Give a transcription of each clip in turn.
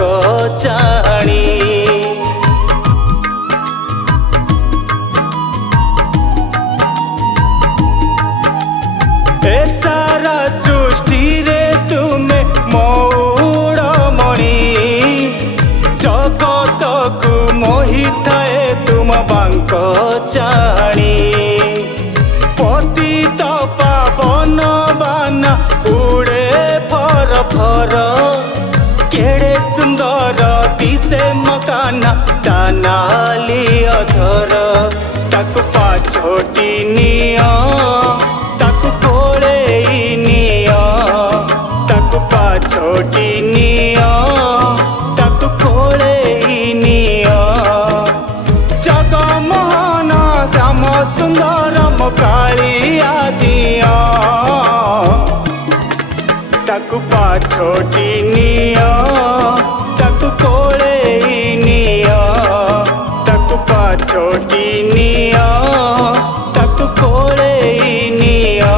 चाणी ए सारा सृष्टि रे तुमे मौड़मणि जगत को मोहिताए तुम बांक चाणी पतित पावन बान उड़े फर फर केड़े सुंदर दिसे मकाना तानाली अधर ताकु पाछोटी निया ताकु कोले निया ताकु पाछोटी निया ताकु कोले निया जगमोहन श्याम सुंदर कालिया दिया ताकु पाछोटी निया ताकु कोले निया ताकु पाछोटी निया ताकु कोले निया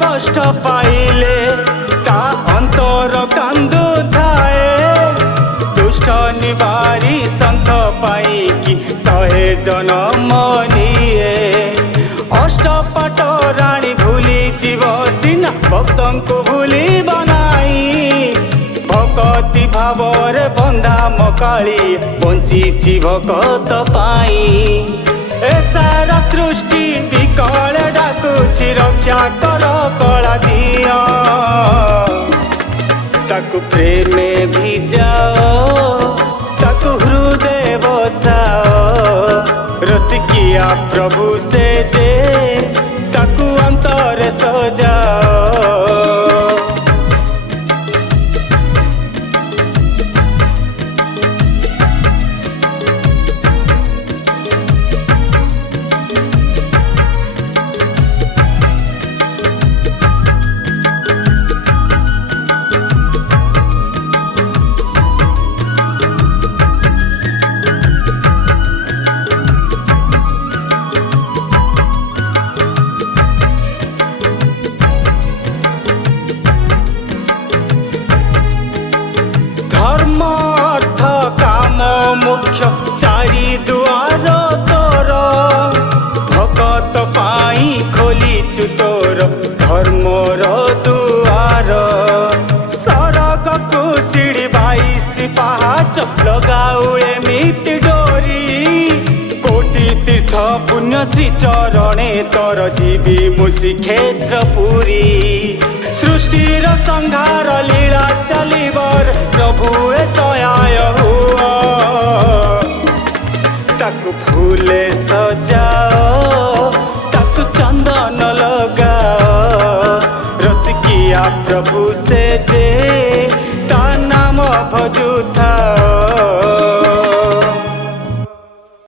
कष्ट पाइले ता अंतर कांदु थाए दुष्ट निवारी संत पाई कि सहे जन्म निए अष्टपाट राणी भूली जीव सिना भक्तों को भूली बनाई भक्ति भावर बंधा मकाली बंची भगत पाई ए सारा सृष्टि विकल डाकुछि रक्षा कर कला दिया ताकु प्रेम भी जाओ ताकु हृदय बसाओ रसिकिया प्रभु से जे ताकु अंतर सजाओ धर्म अर्थ काम मुख्य चारि दुआर तोर भगत पाई खोलीचु तोर धर्मर दुआर सरग को सीढ़ी 22 पहाच लगाऊ एमिति डोरी कोटि तीर्थ पुण्य श्री चरणे तोर जीवी मुसी क्षेत्र पुरी सृष्टिर संहार लीला चलिबर प्रभु ए सहाय हुआ ताकु फूले सजाओ ताकु चंदन लगाओ रसिकिया प्रभु से जे ता नाम भजुथाओ